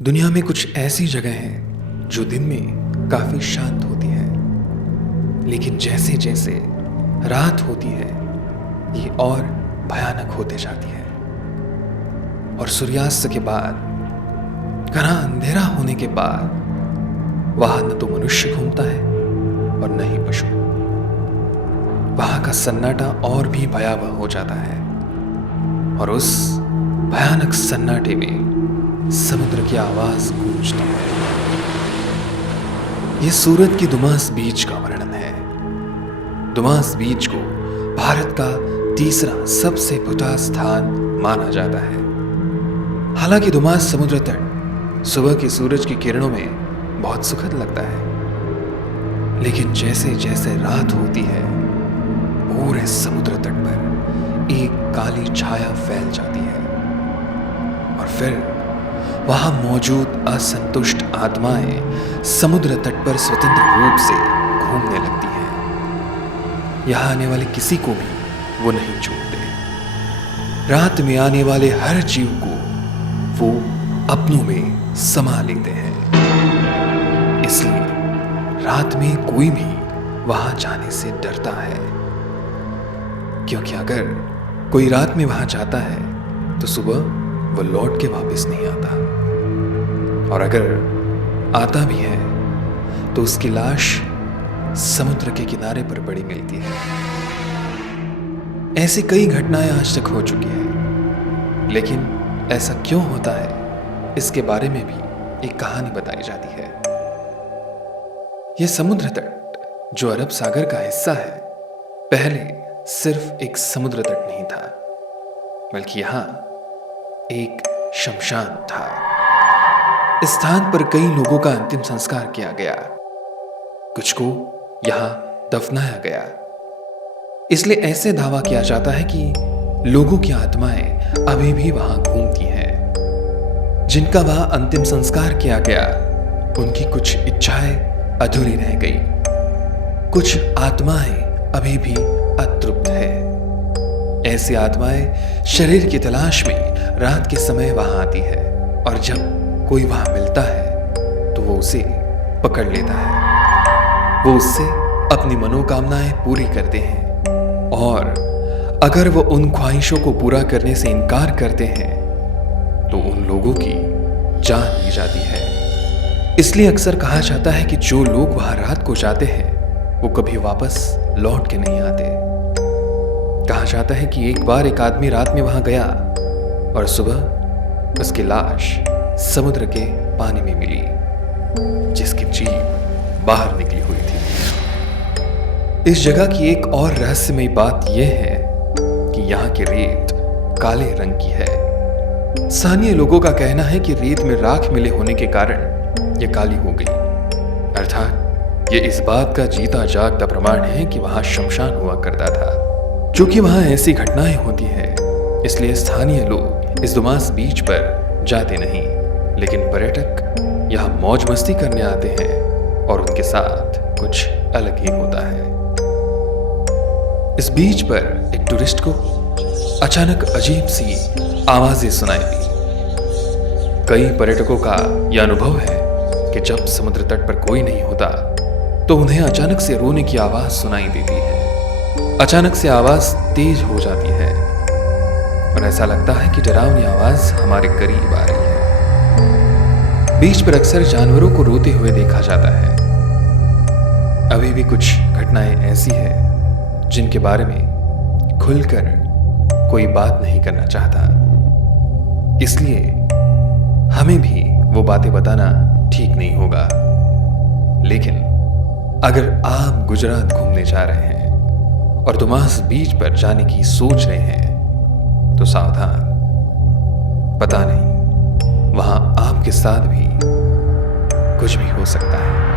दुनिया में कुछ ऐसी जगह हैं जो दिन में काफी शांत होती हैं, लेकिन जैसे जैसे रात होती है ये और भयानक होते जाती है। और सूर्यास्त के बाद, घना अंधेरा होने के बाद वहां न तो मनुष्य घूमता है और न ही पशु। वहां का सन्नाटा और भी भयावह हो जाता है और उस भयानक सन्नाटे में समुद्र की आवाज गूंजती है। यह सूरत की दुमास बीच का वर्णन है। दुमास बीच को भारत का तीसरा सबसे भुता स्थान माना जाता है। हालांकि दुमास समुद्र तट सुबह के सूरज की किरणों में बहुत सुखद लगता है, लेकिन जैसे जैसे रात होती है पूरे समुद्र तट पर एक काली छाया फैल जाती है और फिर वहां मौजूद असंतुष्ट आत्माएं समुद्र तट पर स्वतंत्र रूप से घूमने लगती हैं। यहां आने वाले किसी को भी वो नहीं छोड़ते। रात में आने वाले हर जीव को वो अपनों में समा लेते हैं। इसलिए रात में कोई भी वहां जाने से डरता है, क्योंकि अगर कोई रात में वहां जाता है तो सुबह वो लौट के वापस नहीं आता, और अगर आता भी है तो उसकी लाश समुद्र के किनारे पर पड़ी मिलती है। ऐसी कई घटनाएं आज तक हो चुकी हैं, लेकिन ऐसा क्यों होता है इसके बारे में भी एक कहानी बताई जाती है। यह समुद्र तट जो अरब सागर का हिस्सा है, पहले सिर्फ एक समुद्र तट नहीं था, बल्कि यहां एक शमशान था। इस स्थान पर कई लोगों का अंतिम संस्कार किया गया, कुछ को यहां दफनाया गया। इसलिए ऐसे दावा किया जाता है कि लोगों की आत्माएं अभी भी वहां घूमती हैं। जिनका वहां अंतिम संस्कार किया गया उनकी कुछ इच्छाएं अधूरी रह गई। कुछ आत्माएं अभी भी अतृप्त है। ऐसी आत्माएं शरीर की तलाश में रात के समय वहां आती है, और जब कोई वहां मिलता है तो वो उसे पकड़ लेता है। वो उससे अपनी मनोकामनाएं पूरी करते हैं, और अगर वो उन ख्वाहिशों को पूरा करने से इनकार करते हैं तो उन लोगों की जान ली जाती है। इसलिए अक्सर कहा जाता है कि जो लोग वहां रात को जाते हैं वो कभी वापस लौट के नहीं आते। कहा जाता है कि एक बार एक आदमी रात में वहां गया और सुबह उसकी लाश समुद्र के पानी में मिली, जिसकी जीभ बाहर निकली हुई थी। इस जगह की एक और रहस्यमयी बात यह है कि यहाँ की रेत काले रंग की है। स्थानीय लोगों का कहना है कि रेत में राख मिले होने के कारण यह काली हो गई। अर्थात ये इस बात का जीता जागता प्रमाण है कि वहां शमशान हुआ करता था। क्योंकि वहां ऐसी घटनाएं होती है, इसलिए स्थानीय लोग इस दुमास बीच पर जाते नहीं, लेकिन पर्यटक यहाँ मौज मस्ती करने आते हैं और उनके साथ कुछ अलग ही होता है। इस बीच पर एक टूरिस्ट को अचानक अजीब सी आवाजें सुनाई दी। कई पर्यटकों का यह अनुभव है कि जब समुद्र तट पर कोई नहीं होता तो उन्हें अचानक से रोने की आवाज सुनाई देती है। अचानक से आवाज तेज हो जाती है और ऐसा लगता है कि डरावनी आवाज हमारे करीब आ रही है। बीच पर अक्सर जानवरों को रोते हुए देखा जाता है। अभी भी कुछ घटनाएं ऐसी हैं जिनके बारे में खुलकर कोई बात नहीं करना चाहता, इसलिए हमें भी वो बातें बताना ठीक नहीं होगा। लेकिन अगर आप गुजरात घूमने जा रहे हैं और दुमास बीच पर जाने की सोच रहे हैं तो सावधान, पता नहीं वहां आपके साथ भी कुछ भी हो सकता है।